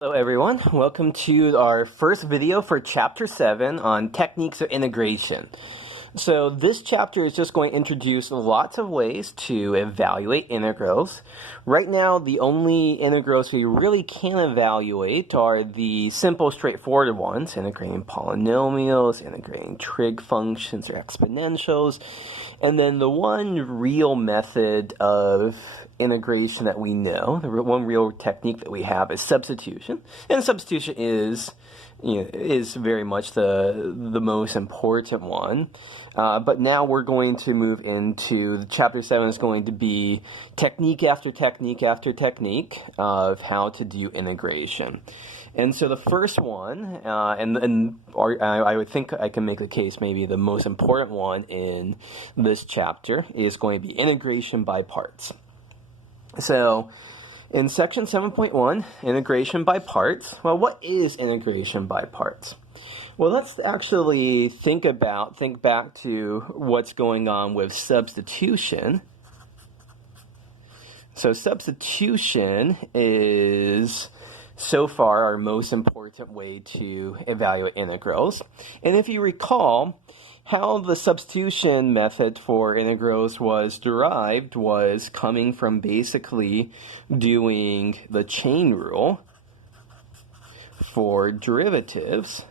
Hello everyone, welcome to our first video for Chapter 7 on techniques of integration. So this chapter is just going to introduce lots of ways to evaluate integrals. Right now, the only integrals we really can evaluate are the simple, straightforward ones, integrating polynomials, integrating trig functions or exponentials, and then the one real method of integration that we know, the one real technique that we have is substitution. And substitution is very much the most important one. But now we're going to move into Chapter 7 is going to be technique after technique after technique of how to do integration. And so the first one, I would think I can make the case maybe the most important one in this chapter is going to be integration by parts. So in section 7.1, integration by parts, well, what is integration by parts? Well, let's actually think back to what's going on with substitution. So substitution is so far our most important way to evaluate integrals. And if you recall, how the substitution method for integrals was derived was coming from basically doing the chain rule for derivatives,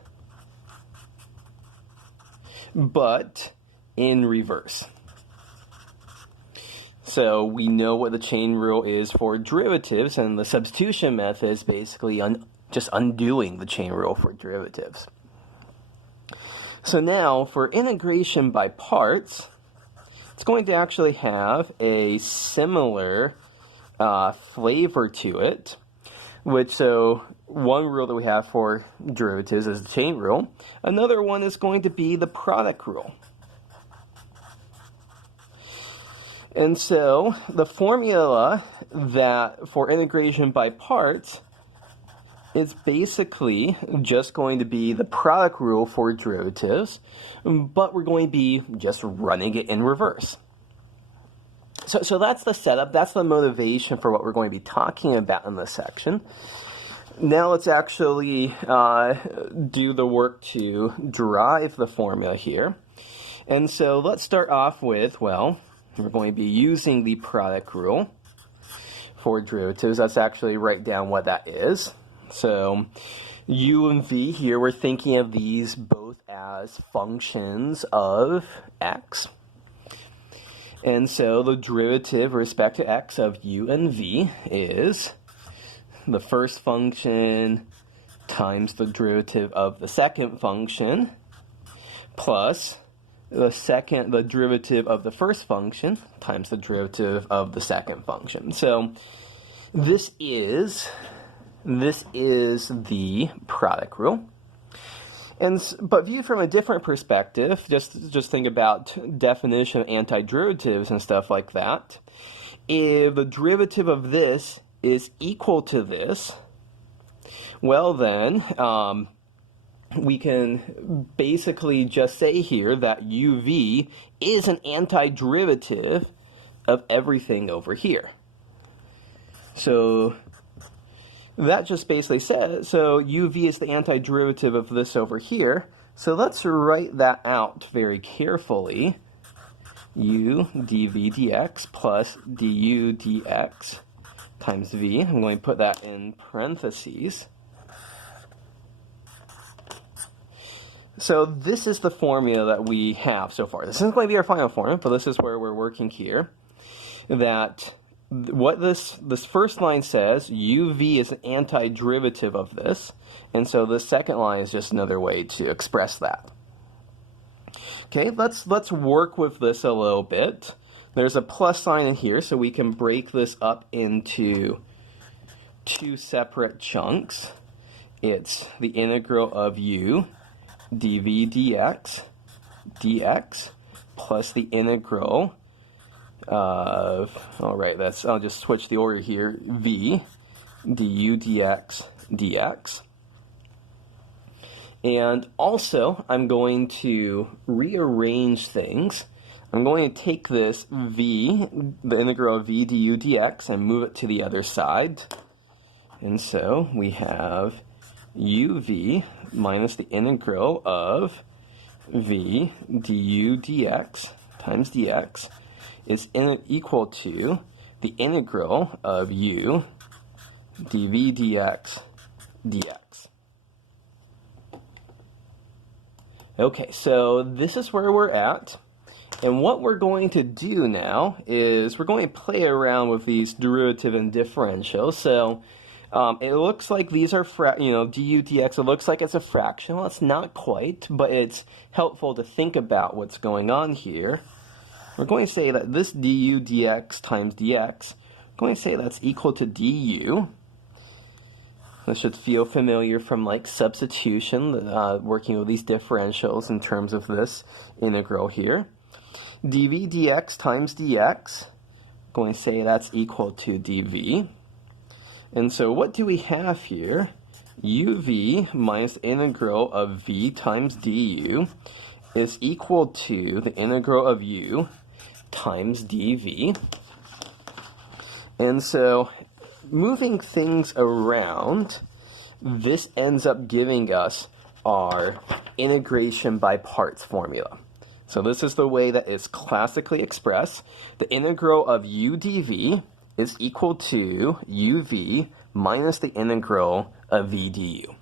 but in reverse. So we know what the chain rule is for derivatives, and the substitution method is basically just undoing the chain rule for derivatives. So now, for integration by parts, it's going to actually have a similar flavor to it, so one rule that we have for derivatives is the chain rule. Another one is going to be the product rule. And so the formula that for integration by parts is basically just going to be the product rule for derivatives, but we're going to be just running it in reverse. So that's the setup, that's the motivation for what we're going to be talking about in this section. Now let's actually do the work to derive the formula here. And so let's start off with, well, we're going to be using the product rule for derivatives. Let's actually write down what that is. So u and v here, we're thinking of these both as functions of x. And so the derivative with respect to x of u and v is the first function times the derivative of the second function plus the derivative of the first function times the derivative of the second function. So this is the product rule. But viewed from a different perspective, just think about definition of antiderivatives and stuff like that. If the derivative of this is equal to this, well then, we can basically just say here that uv is an antiderivative of everything over here. So that just basically says, so uv is the antiderivative of this over here. So let's write that out very carefully. U dv dx plus du dx times v. I'm going to put that in parentheses. So this is the formula that we have so far. This isn't going to be our final formula, but this is where we're working here. That what this first line says, uv is an antiderivative of this, and so the second line is just another way to express that. Okay, let's work with this a little bit. There's a plus sign in here, so we can break this up into two separate chunks. It's the integral of u dv dx plus the integral of, I'll just switch the order here, v du dx. And also, I'm going to rearrange things. I'm going to take this v, the integral of v du dx, and move it to the other side. And so we have uv minus the integral of v du dx times dx is equal to the integral of u dv dx dx. Okay, so this is where we're at. And what we're going to do now is we're going to play around with these derivative and differentials. So it looks like these are, du dx, it looks like it's a fraction. Well, it's not quite, but it's helpful to think about what's going on here. We're going to say that this du dx times dx, we're going to say that's equal to du. This should feel familiar from like substitution, working with these differentials in terms of this integral here. dv dx times dx, I'm going to say that's equal to dv. And so what do we have here? uv minus the integral of v times du is equal to the integral of u times dv. And so moving things around, this ends up giving us our integration by parts formula. So this is the way that it's classically expressed. The integral of u dv is equal to uv minus the integral of v du.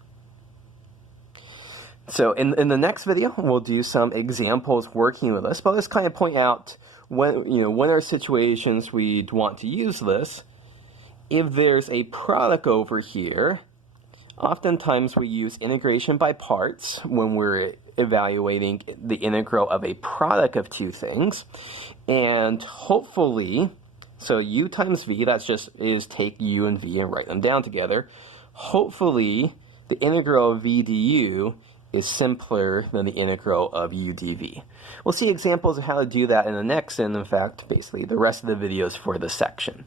So in the next video, we'll do some examples working with this, but let's kind of point out when are situations we'd want to use this. If there's a product over here, oftentimes we use integration by parts when we're evaluating the integral of a product of two things. And hopefully, so u times v, that's just is take u and v and write them down together. Hopefully, the integral of v du is simpler than the integral of u dv. We'll see examples of how to do that in the next, and in fact, basically the rest of the videos for this section.